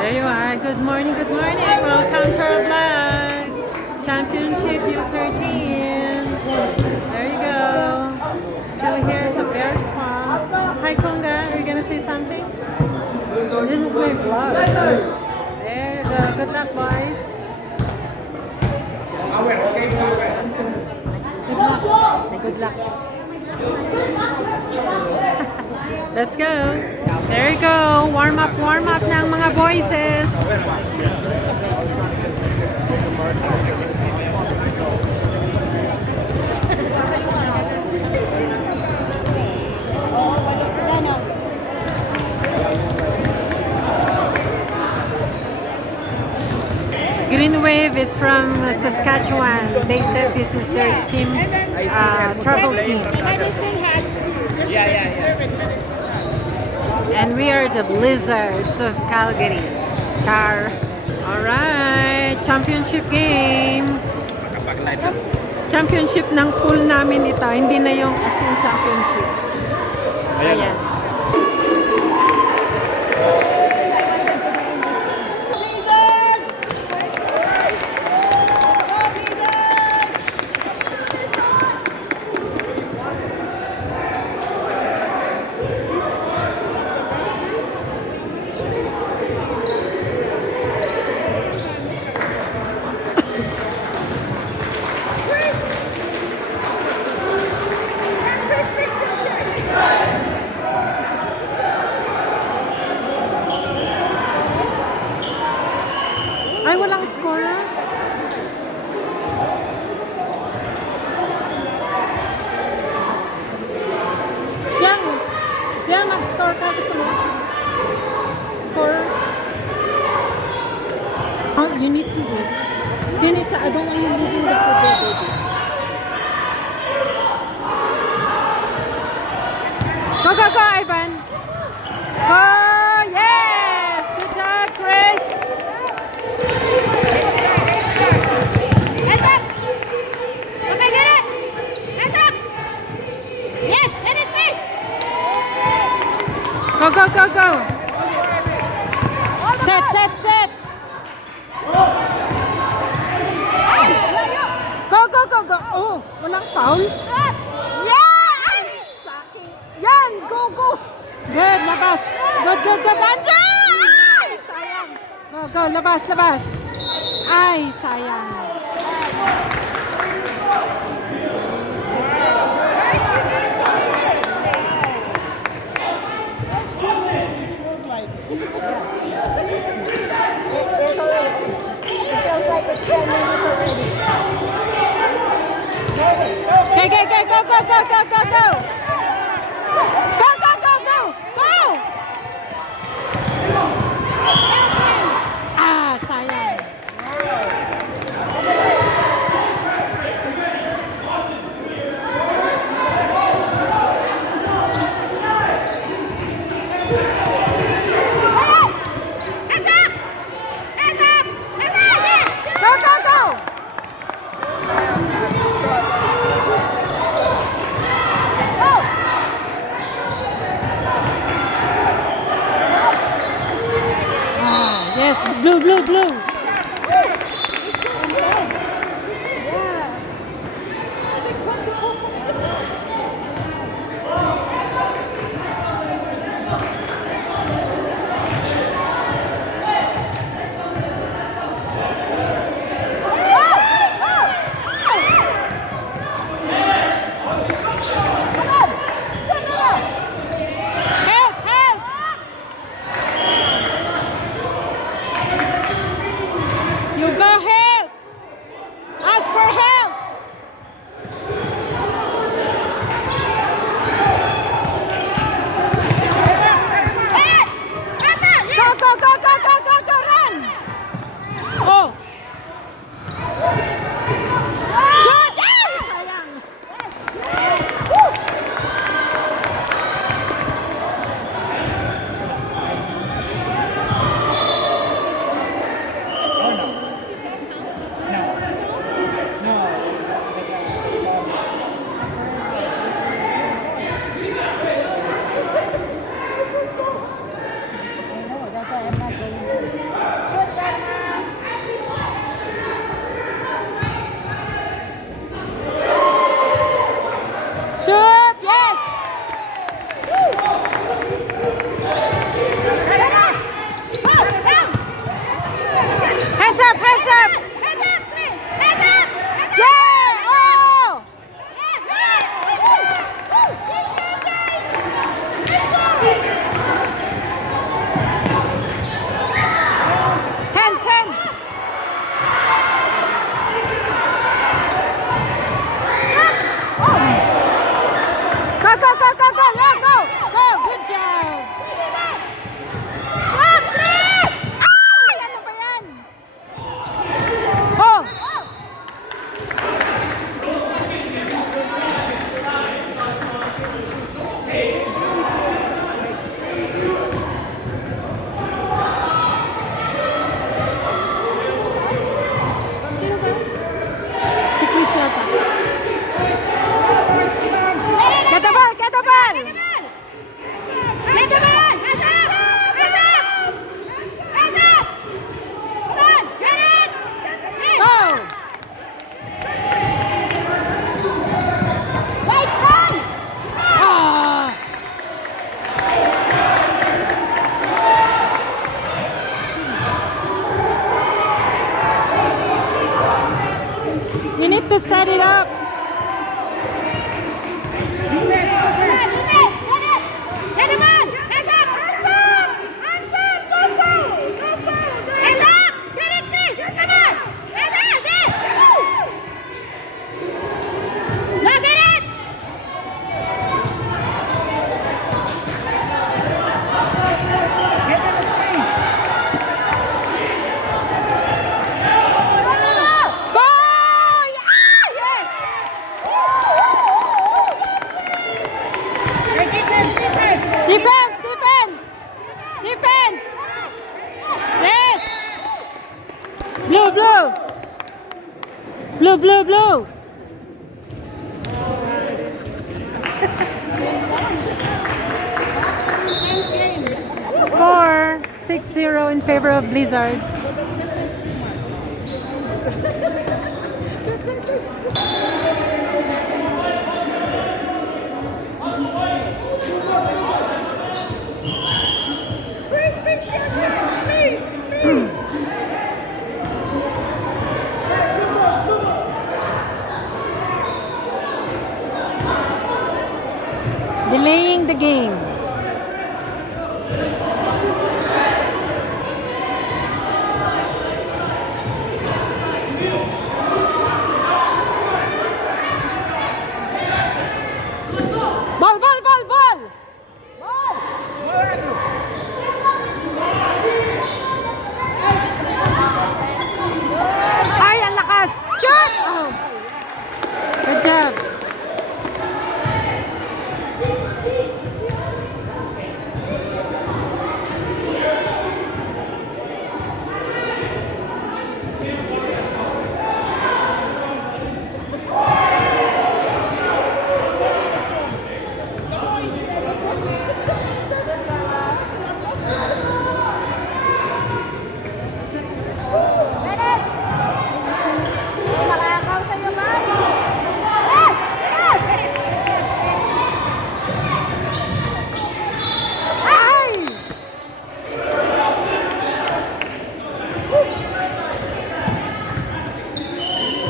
There you are. Good morning, good morning. Welcome to our vlog. Championship U13. There you go. Still here is a bear spa. Hi Konga, are you gonna say something? This is my vlog. There you go. Good luck, boys. Good luck. Let's go. There you go. Warm up ng mga voices. Greenwave is from Saskatchewan. They said this is their team, travel team. And we are the Blizzards of Calgary. Char. Alright, championship game. Championship ng pool namin ito. Hindi na yung as-in championship. Ayan. Ay, walang score na? Yan, mag-score ka. Gusto mo? Score? Oh, you need to wait. Finish. I don't want you leaving the food there, baby. Go, go, go, Ivan. Go, yes! Good job, Chris. Go, go, go, go. Set, set, set. Go, go, go, go. Oh, walang foul. Yeah! Ay, saking. Yan, go, go. Good, labas. Good, good, good. Andrew! Ay, sayang. Go, go, labas, labas. Ay, sayang. Okay, okay, okay, go, go, go, go, go, go. Go, go, go, go, go. Ah, sayang. Yes, blue, blue, blue. blue, blue. Blue, blue, blue. Score 6-0 in favor of Blizzards. Delaying the game. Ball, ball, ball, ball! Ay, ang lakas! Shoot! Oh. Good job.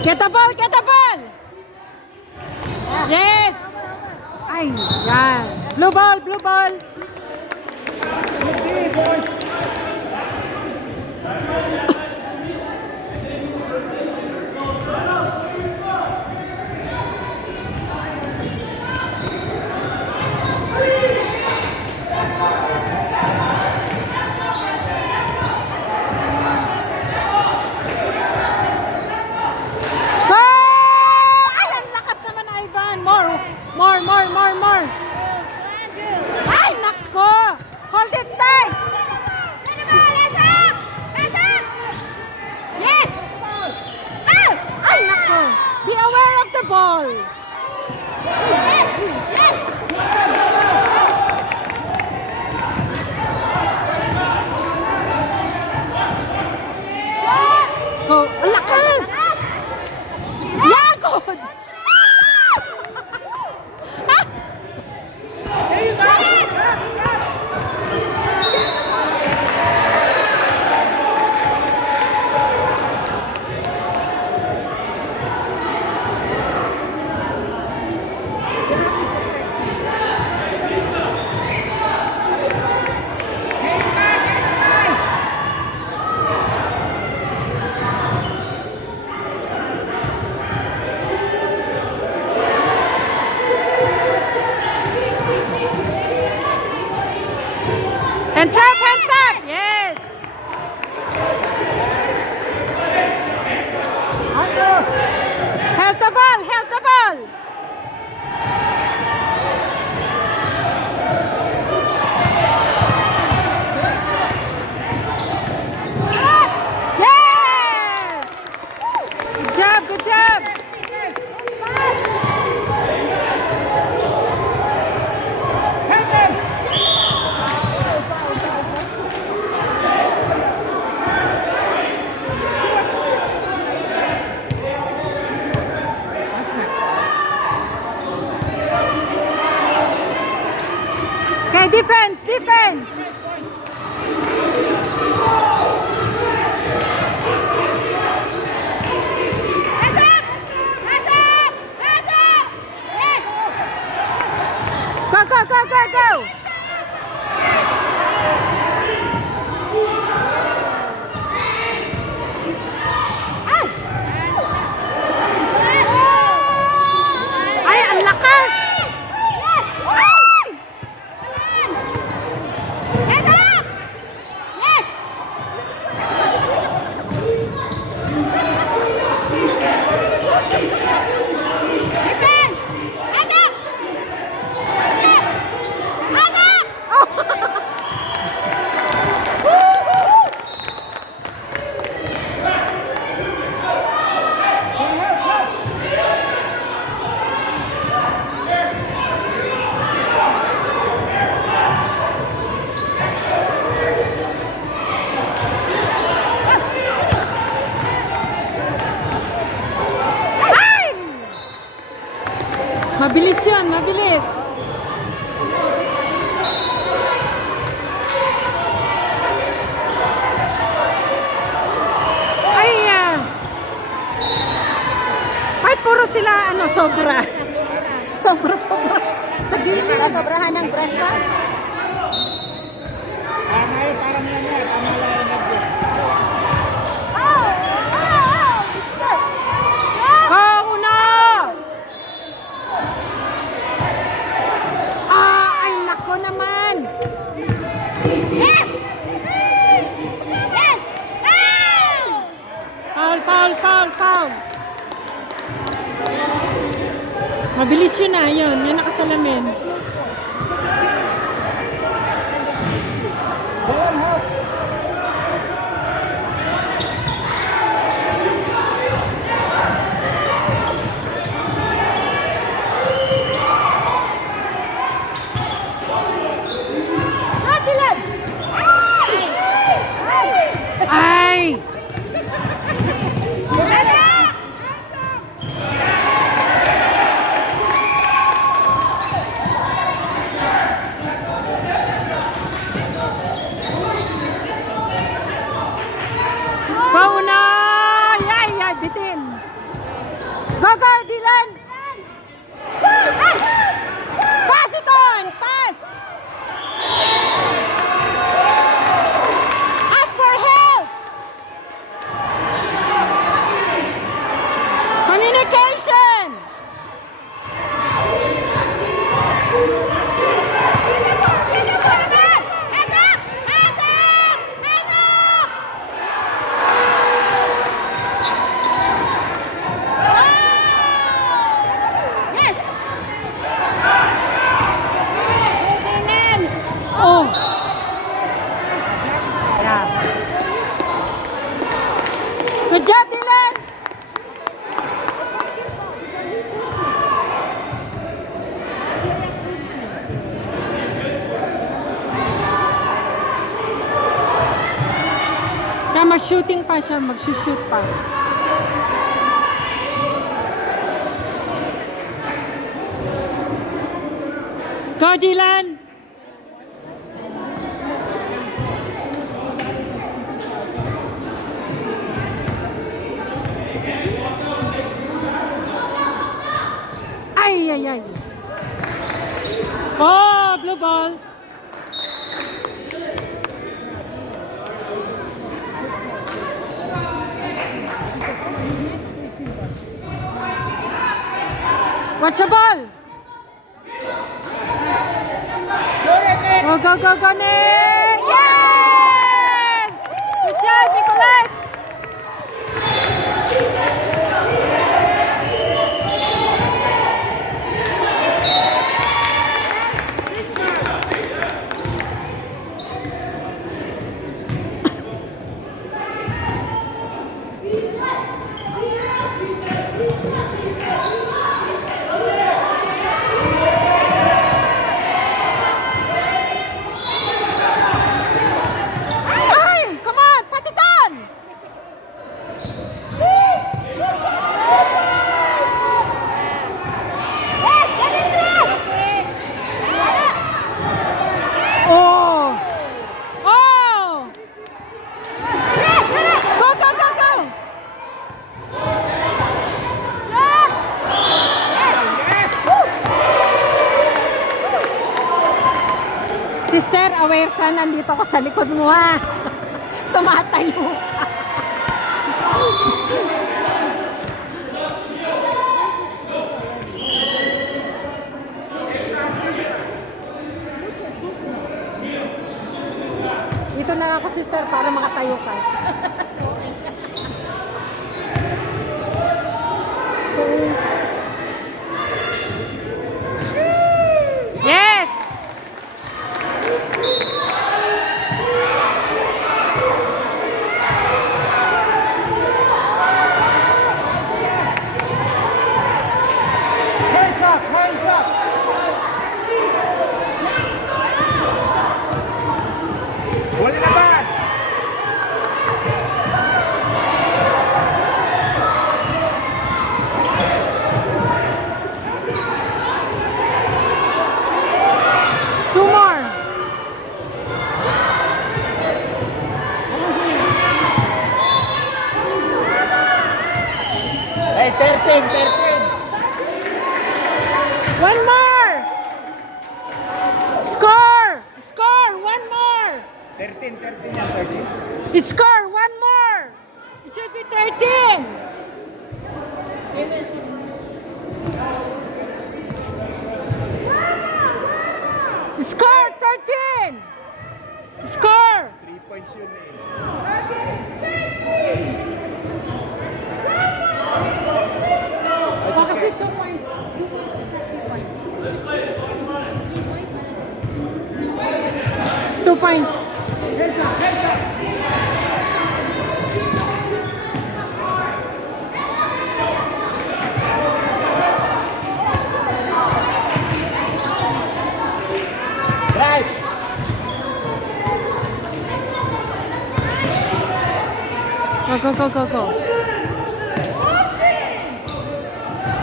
Get the ball, get the ball! Yes! Ay, yan. Blue ball, blue ball. More. Ay, nako! Hold it tight! Yes! Ay, nako! Be aware of the ball! Yes! Go! Ang lakas! Yeah, good! Hands up! Yes! Help the ball! Yes! Good job! Okay, defense! Go! Ay, ang lakas! Mabilis yun, mabilis. Ay, ay, puro sila, sobra. Sobra. Sa gilid. Sobrahan ng breakfast. Parang yan yan. Tama lang yung nag-break. Kauna! Ay, nako naman. Yes! Yes! Foul. Mabilis yun yun. Yan nakasalamin. Ay! Pauna! Yay, bitin! Go, Dylan! Pass it on! Pass! Ask for help! Communication! Oh! Yeah. Good job, Dylan! Mag-shooting pa siya, mag-shoot pa. Go, Dylan! Ay. Oh, blue ball. Watch the ball. Go, Nick. Yes! Good job, Nicholas. Sister, aware ka, nandito ako sa likod mo ha. Tumatayo ka. Dito na ako, sister, para makatayo ka. Yes! Hands up! Huli na ba? 13, 13. One more! Score! Score! One more! 13, 13 yan, 13. Score! One more! It should be 13! Score! 13! Score! 3 points yun eh. Baka kasi 2 points. 2 points. Drive! Go, go, go, go, go.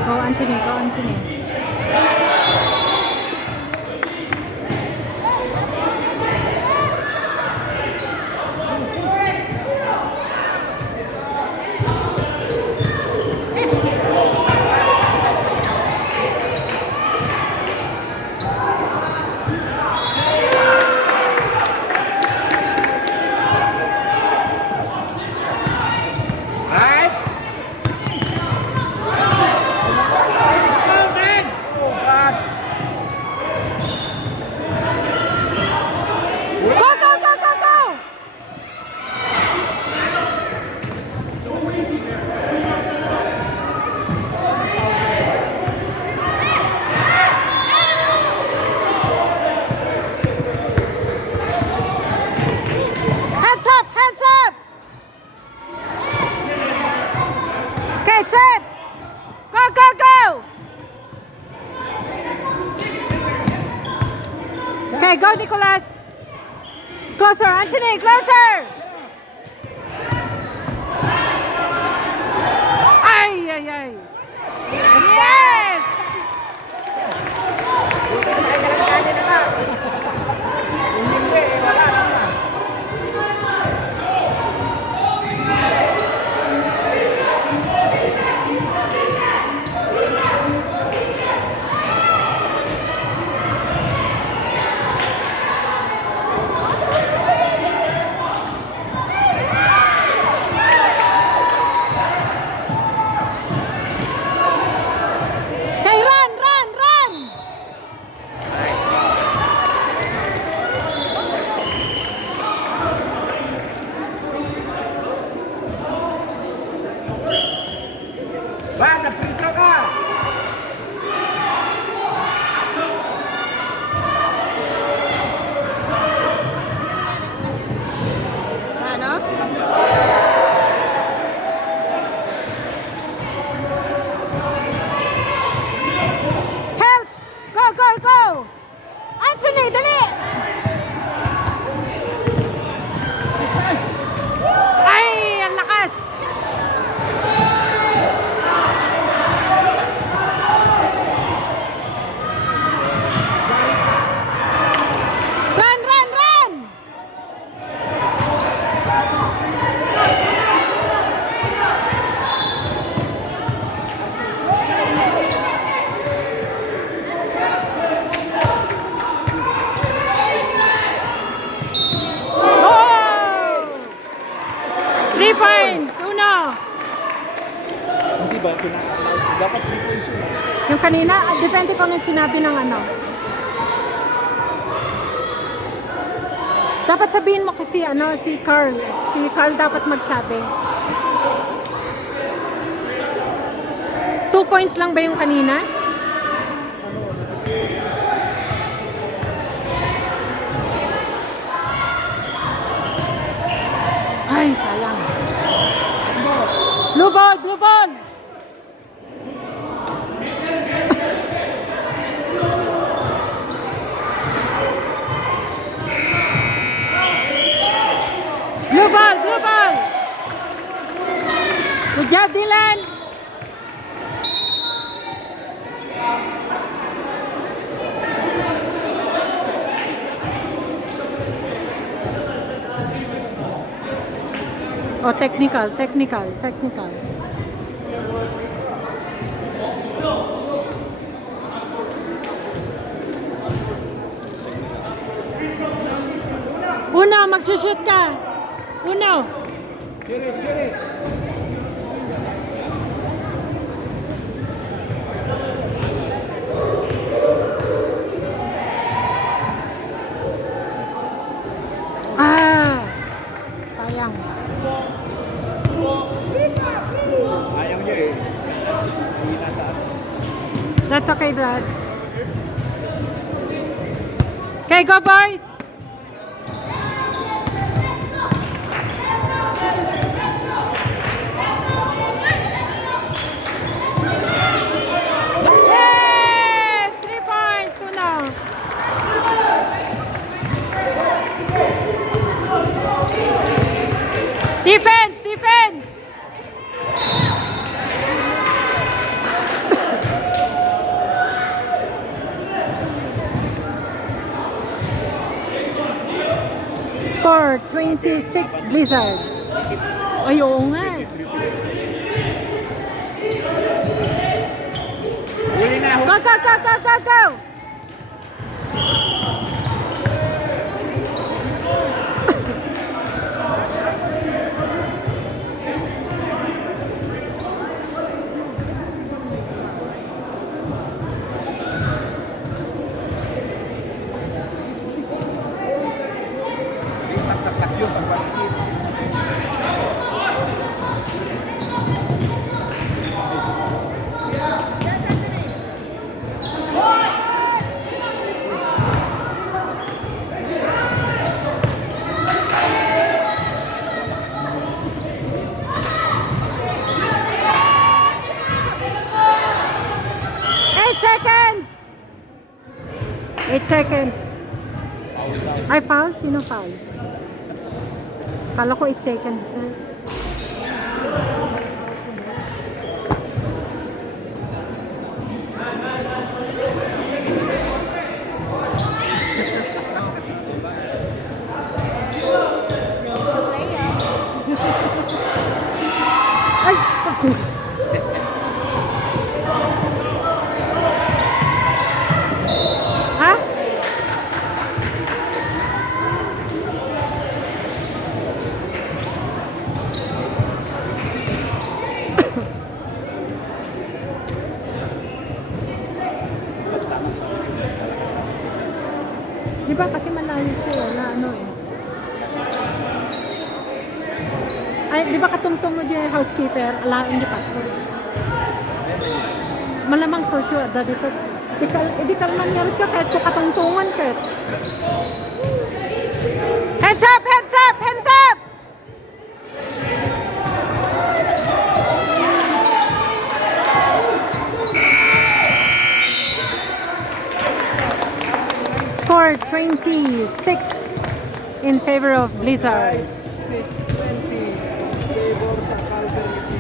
Go, Anthony, go, Anthony. Right? Oh, man! Oh, God! Go, go, go, go, go! Heads up, heads up! Okay, set! Go, go, go! Okay, go, Nicholas! Closer, Anthony, closer! Ay, ay, ay! Yes! Hindi, wala naman. Okay, run, run, run! Ba, nag-free throw ka! Ano? Help! Go, go, go! Anthony, dali! Ay, ang lakas! Run, run, run! Oh! 3 points! Uno! Hindi ba? Dapat 3 points yun. Yung kanina, depende kung anong sinabi ng ano. Dapat sabihin mo kasi ano, si Carl. Si Carl dapat magsabi. 2 points lang ba yung kanina? Ay, sayang. Blue ball, blue ball! Blue ball, blue ball! Good job, Dylan! Oh, technical, technical, technical. Uno, magsushoot ka. Uno. Chili. Ah, sayang. Ayaw niya eh. Hindi nasa ano. That's okay, Brad. Okay, go boys. Yes! 3 points. Uno. Defense. Score 26 Blizzards. Ay, oo nga. Huli na. Go! Tak yun pag panikit. Eight seconds. Ay, foul? Sino foul? Kala ko 8 seconds na. Ay, pagkuh. Ha? Di ba kasi malayo siya na ano eh. Ay, di ba katungtong mo dyan housekeeper, alain di password. Malamang for sure, dati ko. Di ka nangyari ka kahit ko katungtungan ka. Hands up! Score 26 in favor of Blizzards. 6-20. Favor sa Calgary.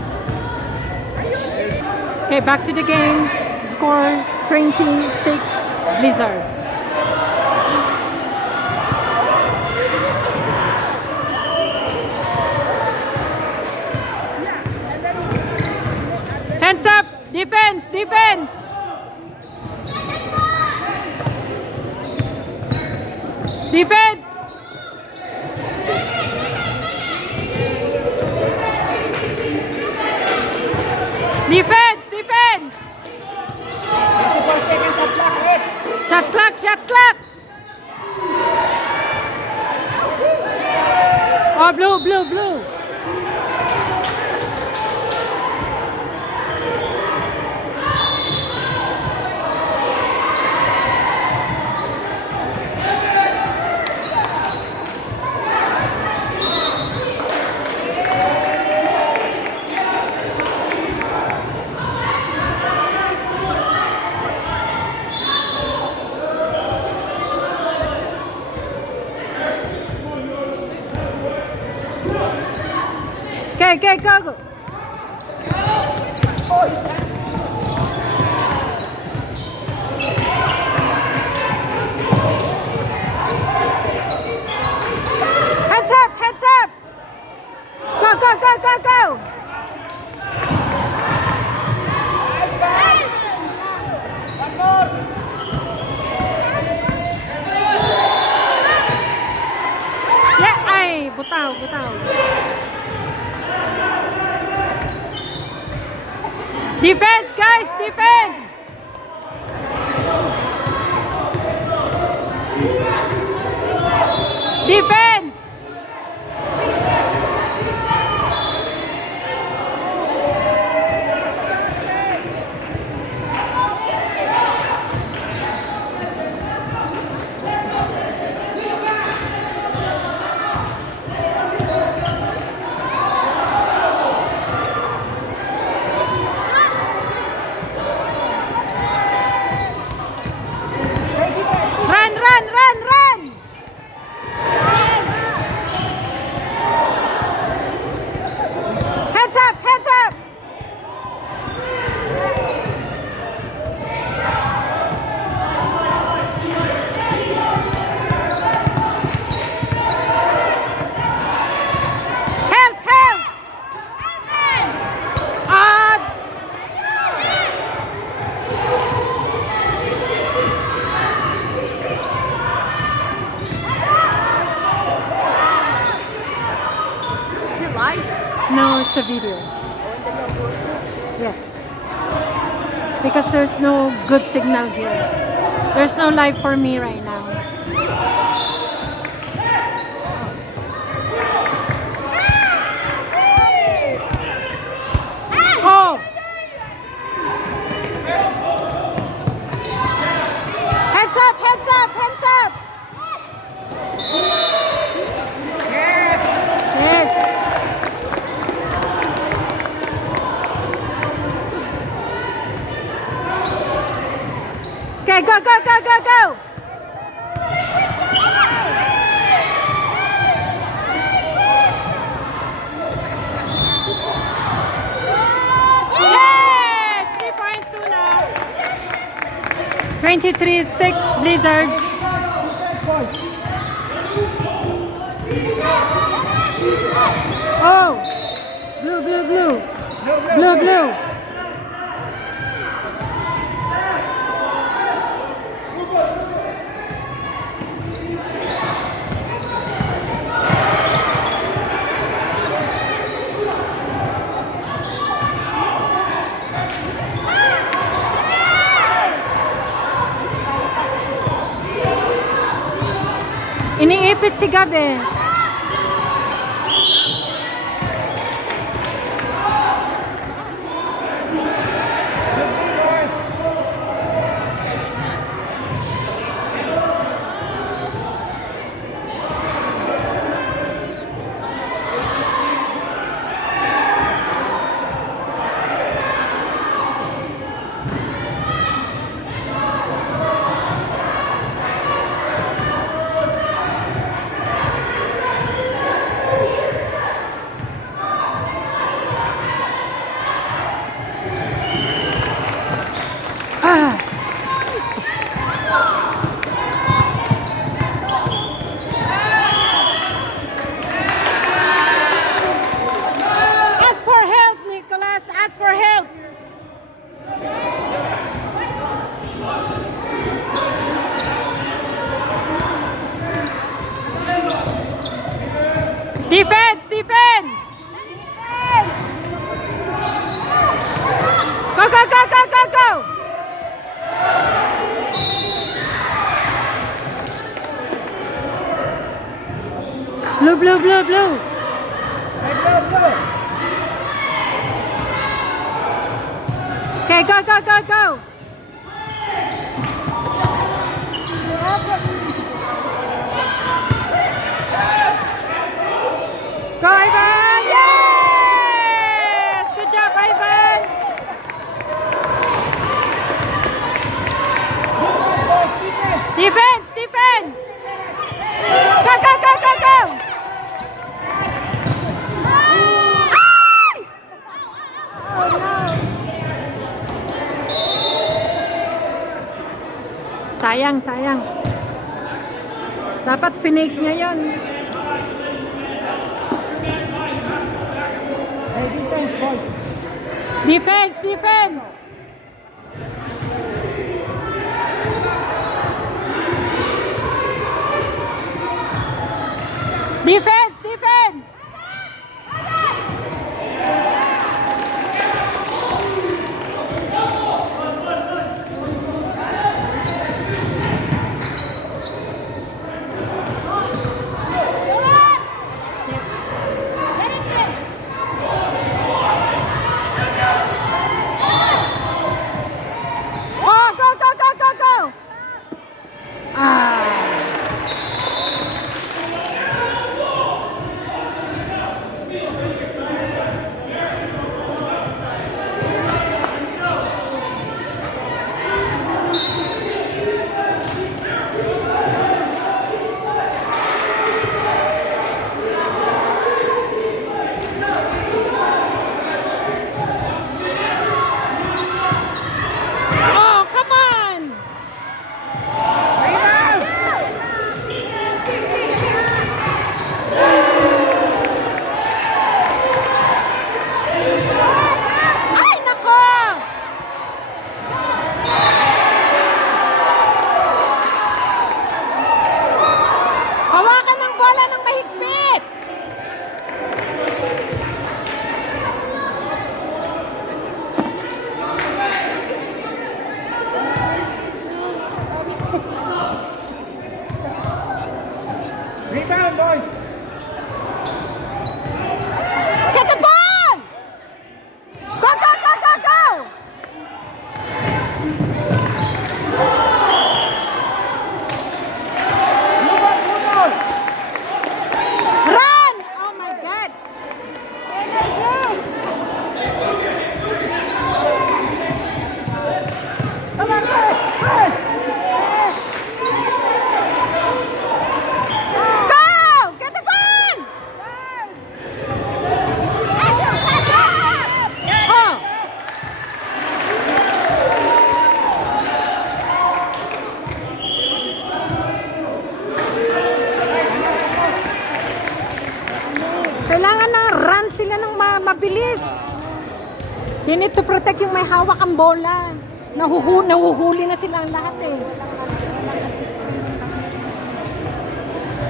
Okay, back to the game. Score 26 Blizzards. Hands up! Defense! Defense! Defense! Defense! Defense! 24 seconds sa clock eh. Shot clock! Shot clock! Oh, blue, blue, blue! Okay, go! Heads up! Go! bitaw, bitaw. Defense, guys, defense. Defense. Run, run, run, run. Heads up, heads up. Help, help. Is it live? No, it's a video. Oh, and then they'll post it? Yes. Because there's no good signal here. There's no live for me right now. Oh! Heads up, heads up, heads up! Yes. Okay, go, go, go, go, go! Yes! 3 points, Uno. 23-6 Blizzards. Oh! Blue, blue, blue. Blue, blue. Iniipit si Gabi. Ask for help, Nicholas. Ask for help. Defense, defense. Go, go, go, go, go, go. Blue, blue, blue, blue. Okay, go, go, go, go. Go, Ivan! Yes! Good job, Ivan! Defense, defense! Go, go, go, go, go! Ay! Oh, no. Sayang, sayang. Dapat finake niya yun. Defense, defense. Defense, defense. mabilis. You need to protect yung may hawak ang bola. Nahuhuli na silang lahat eh.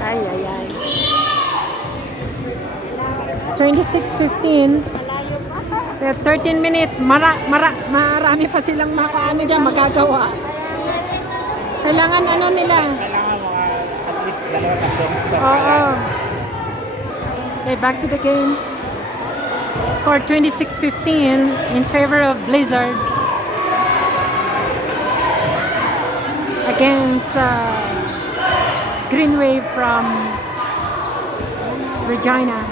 Ay, ay, ay. 26:15. 13 minutes. Marami pa silang magagawa. Kailangan ano nila? Kailangan mga at least 2-3 stop. Oo. Okay, back to the game. Score 26-15 in favor of Blizzards against Greenwave from Regina.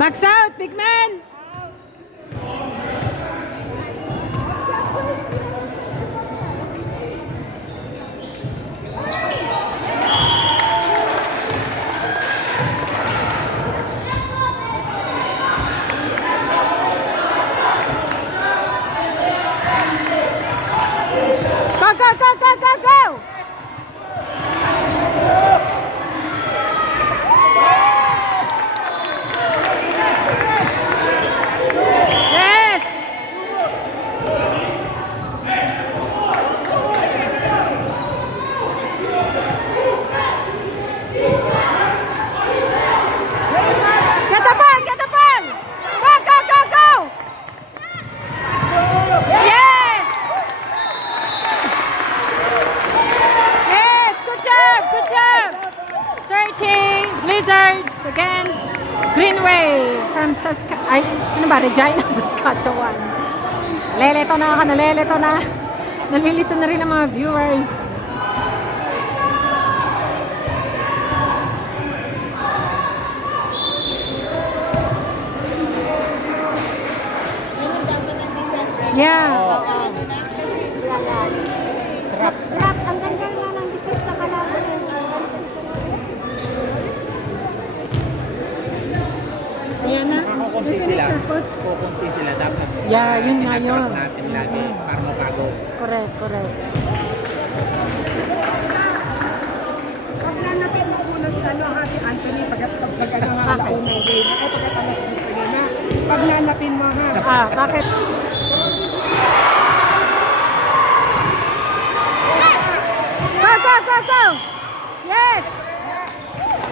Backs out, big man! Go! Yes! Get the ball! Get the ball! Go! Yes! Yes! Good job! 30 Blizzards against Greenwave from Regina, Saskatchewan. Nalilito na. Nalilito na rin ang mga viewers. Yeah. Trap, ang ganda nga ng defense sa kalaban. Ayan na. Kukunti sila dapat. Yeah, yun nga yun. Tinatrack natin lagi para mapagod. Correct. Pag nanapin mo muna si Anthony pagkatapos ng game, ay pagkatapos gusto niya na. Pag nanapin mo ha. Bakit? Go! Yes!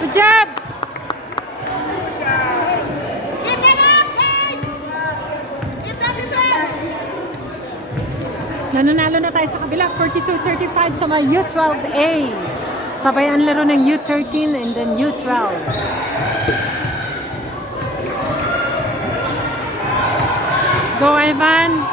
Good job! Give that up, guys! Give that defense! Nananalo na tayo sa kabila, 42-35 sa mga U12A. Sabay ang laro ng U13 and then U12. Go, Ivan!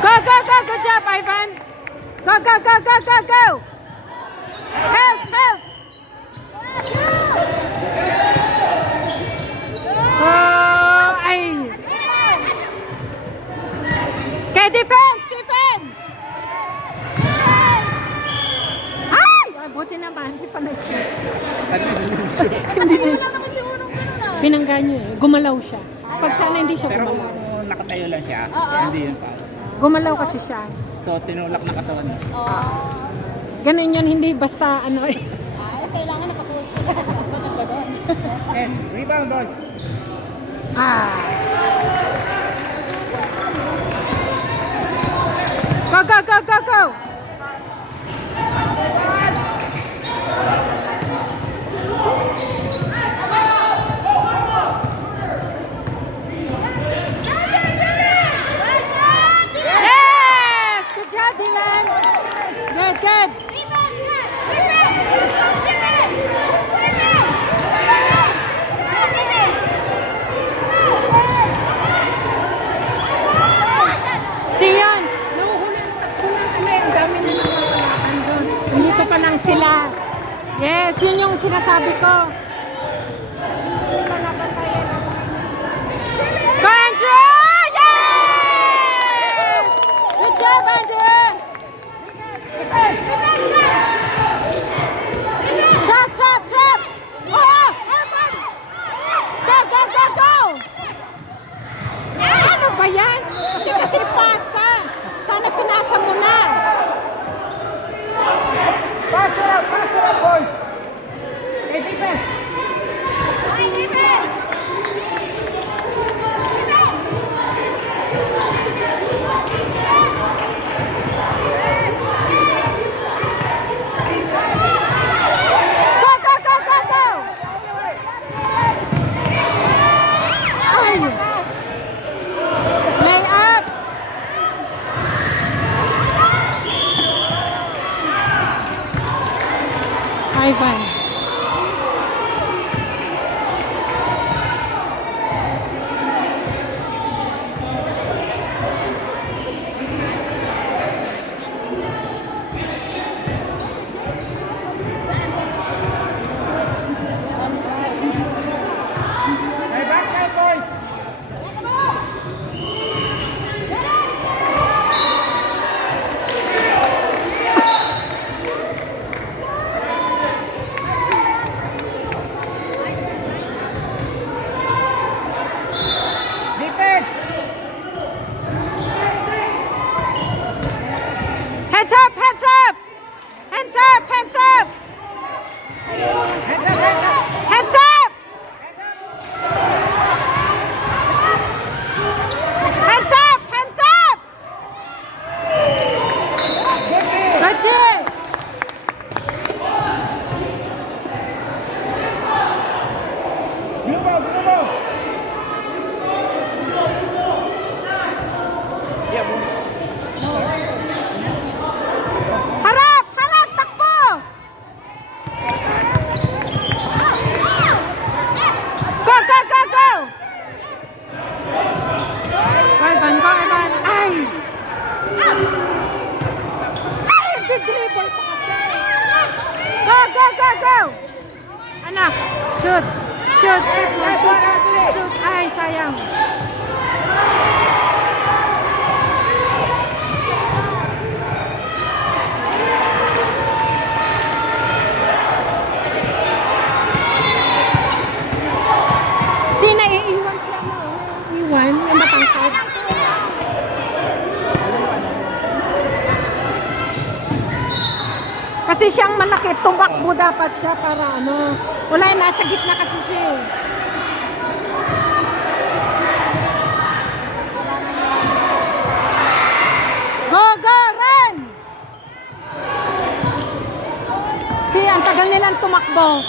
Go! Good job, Ivan! Go! Help! Oh, ay! Okay, defense! Ay! Buti naman, hindi pa na-shoot. Hindi na. Binangga niya eh. Gumalaw siya. Pag sana hindi siya Pero gumalaw. kung nakatayo lang siya, hindi yun pa. Gumalaw kasi siya. So, tinulak na katawan niya. Ganun yun, hindi basta ano eh. Kailangan nakapost ka. And rebound, boys. Go! Yes! Good job, Dylan. Good. Siyan, nahuhulan kami. Ang dami na nangangalakan doon. Nandito pa lang sila. Yes, yun yung sinasabi ko. Go, Andrew! Yes! Good job, Andrew! Trap! Anak, shoot. Shoot, shoot, shoot, shoot. Ay, sayang. Sina, iiwan siya mo. Iwan, yung matangkad. Kasi siyang malaki, tumakbo dapat siya para ano. Wala, nasa gitna kasi siya eh. Go, go, run! See, ang tagal nilang tumakbo.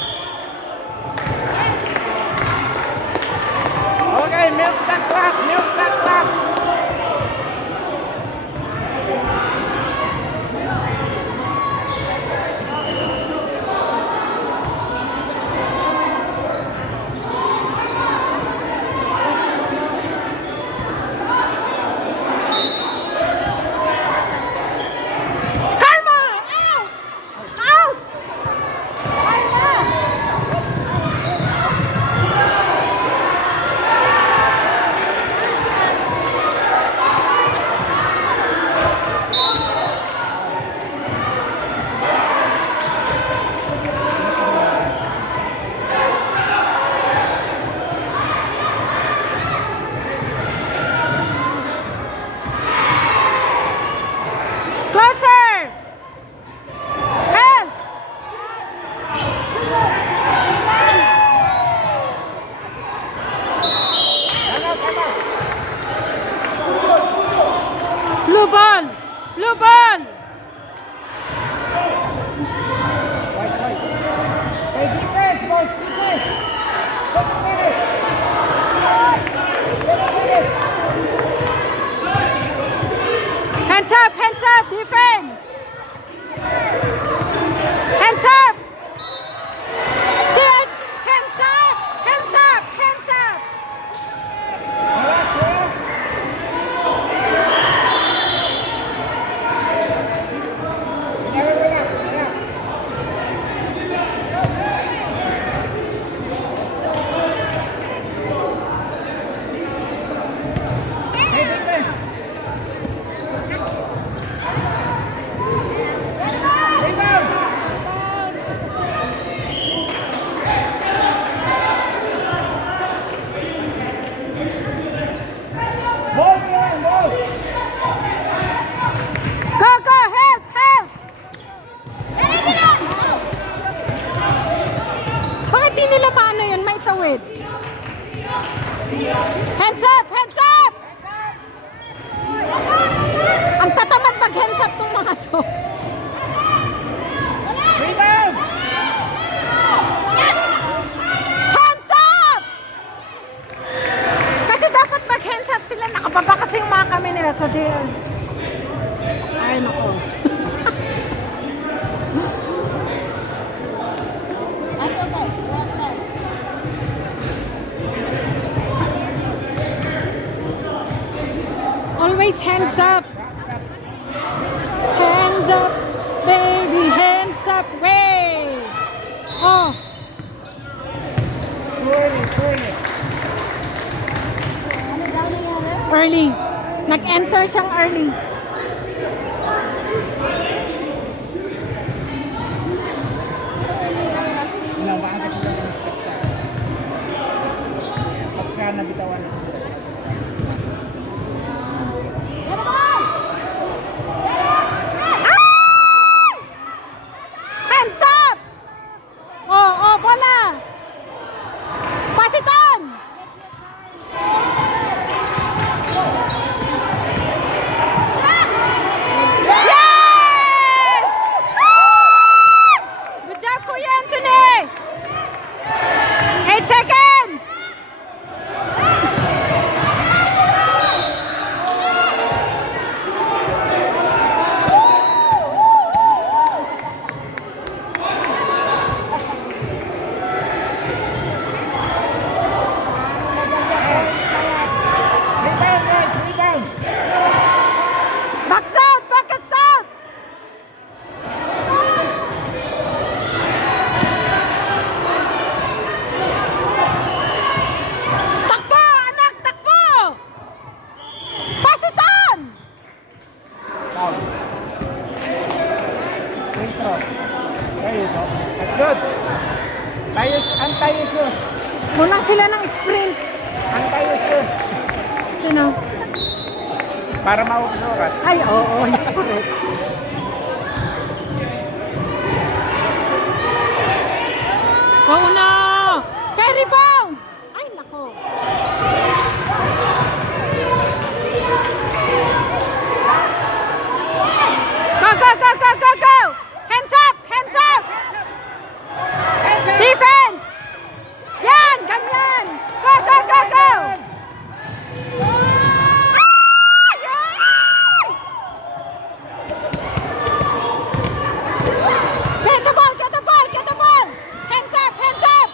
Okay, milk that clock, milk that clock. Karma! Out! Out! Closer! Help! Blue ball! Blue ball! Hey, defense, boys, defense. 6 minutes. 6 minutes. Hands up, defense! Hands up! See it? Hands up! Hands up! Hands up! Hey, defense. Rebound. Ball behind, ball. Go, go! Help! Help! Bakit di nila paano yun? May tawid. Hands up! Hands up! Ang tatamad pag hands up tong mga to. Rebound. Hands up! Kasi dapat pag hands up sila, nakababa kasi yung mga kami nila sa deal. Ay, nako. Always hands up. Hands up, baby, hands up, way. Oh. Early. Nag-enter siyang early. Bakit sila pagka nabitawan na sila. Hands up! Oh, oh, bola! Pass it on! Yes! Good job, Kuya Anthony! 8 seconds! Antayin ko. Kulang sila ng sprint. Antayin ko. Sino? Para maubos oras. Ay, oo. Correct. Oh no! Kay rebound! Ay, nako. Go, go, go, go, go, go! Hands up! Hands up! Defense! Yan! Ganyan! Go, go, go, go! Ah! Yan! Get the ball! Get the ball! Get the ball! Hands up! Hands up!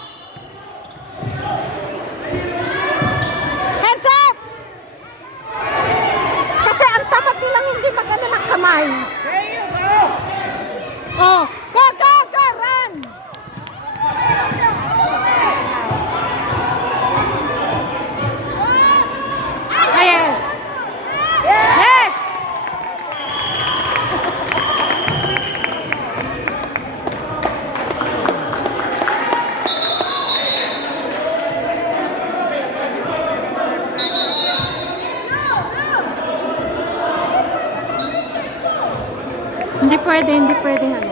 Hands up! Kasi ang tamad nilang hindi mag-ano ng kamay. Oh, go, go, go, run! Yes! Yes! Hindi pwede ano.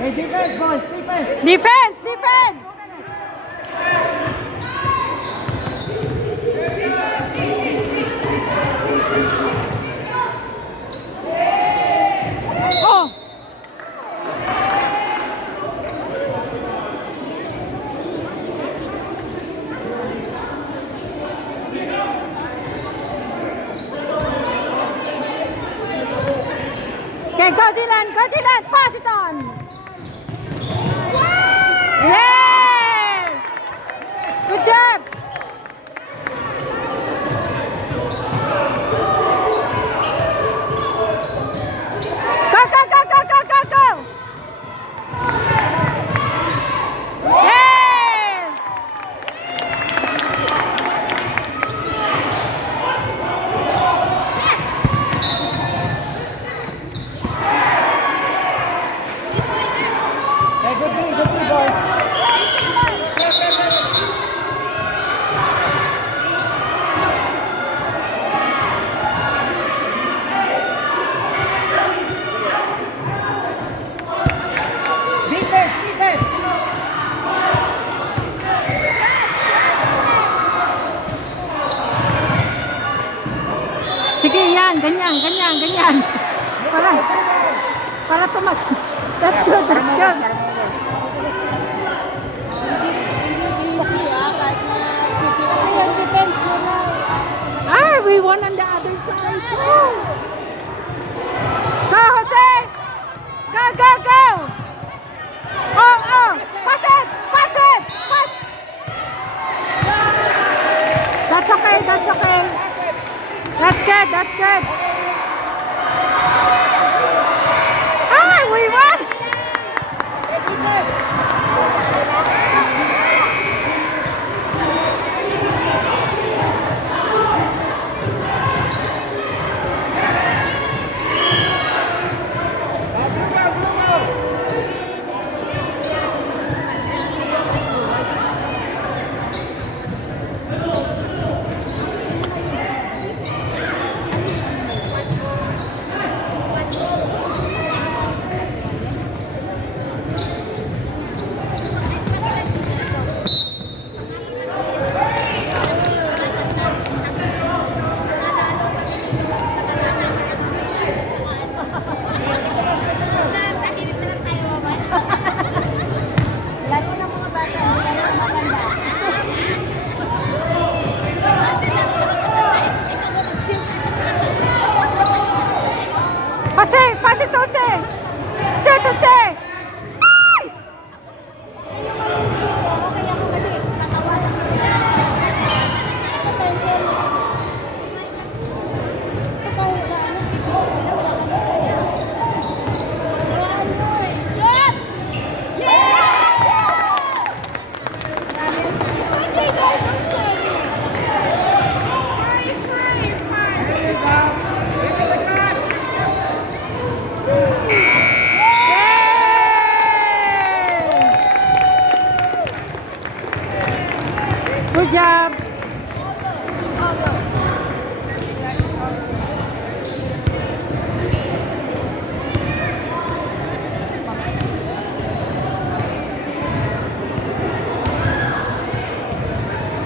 Hey, defense, boys, defense. Defense! Defense! Oh! Okay, go Dylan, pass it on! Yes! Good job! Go, go, go, go, go, go, go! Yes! Hey, good play, boys. Defense, defense. Sige, yan, ganyan. Para tumak. That's good, that's good. Ah, we won on the other side. Woo! Go, Jose! Go, go, go! Oh, oh! Pass it! Pass it! Pass! That's okay, that's okay. That's good, that's good. Ah, we won! Good job.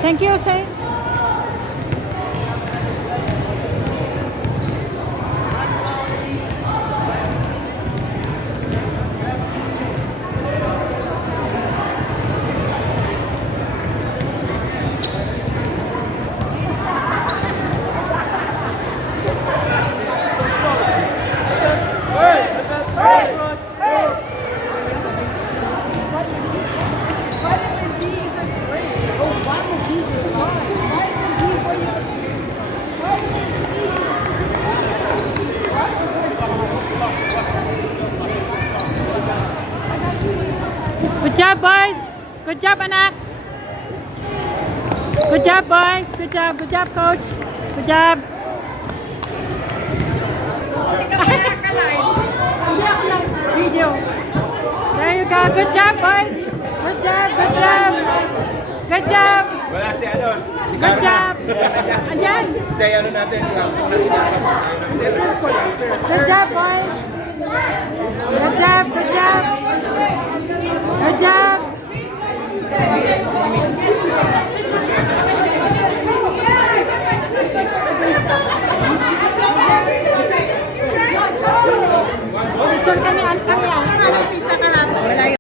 Thank you, Say. Good job, boys. Good job, anak. Good job, boys. Good job, coach. Good job. Video. There you go. Good job, boys. Good job, good job. Good job. Wala si ano. Si Good job. Andyan. Hindi, ano natin. Good job, boys. Good job, good job.